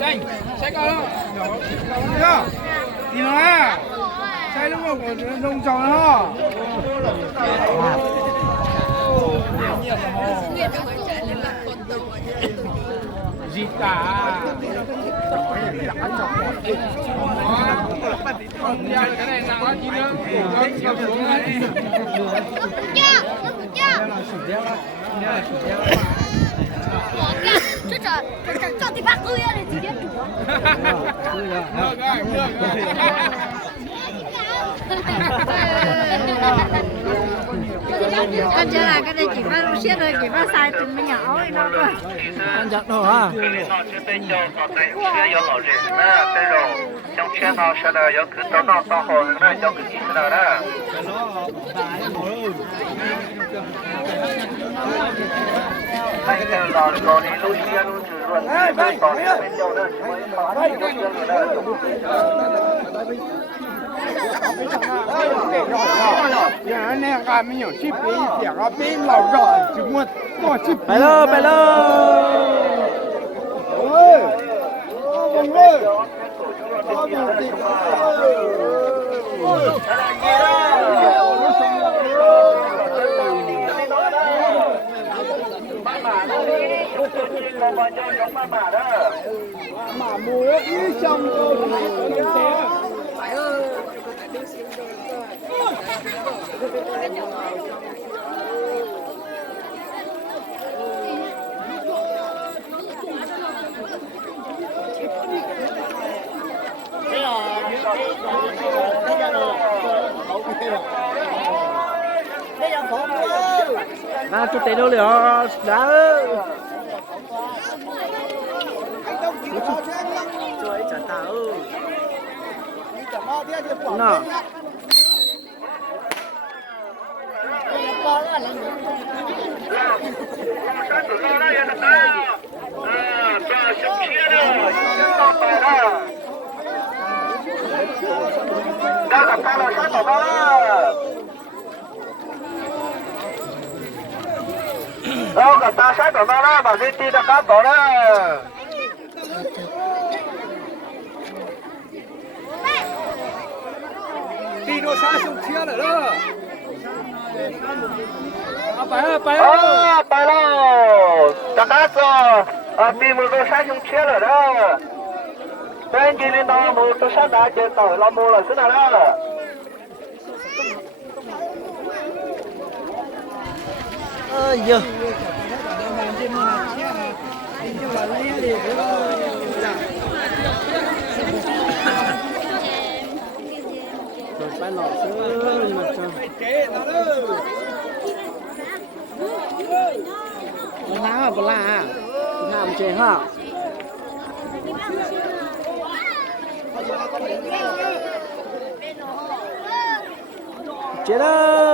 Xanh, xanh cao không? Chưa? Đi nó à? Xanh lúc nào còn nông tròn nó. Gì cả? Cái này nặng lắm chị nữa. Ngập xuống này.这到底把狗眼里直接煮。con chưa là cái này chỉ phải xiết rồi chỉ phải xài từng mấy nhỏ ấy nó thôi con chặt đồ hả Hãy subscribe cho kênh Ghiền Mì Gõ để không bỏ lỡ những nhà này cái mình有去背一点啊，背老高，就我去背。ไปเลยไปเลย 喂，我喂，我不地。mà mua ít trong phải ơi à chút tiền đâu liền đã trời chả tao nào đâu cả ta sát của nó đó, bà đi đi đã cá bỏ đó. đi nó xa xuống chia rồi đó. Phải đâu, đã cá rồi, đi một đôi sát xuống chia rồi đó. Bên kia lên đó một đôi sát đã chơi tỏi lo mua là thế nào đó. giờ phải lọt xuống mặt cho nó là bờ la làm chơi ha chết đó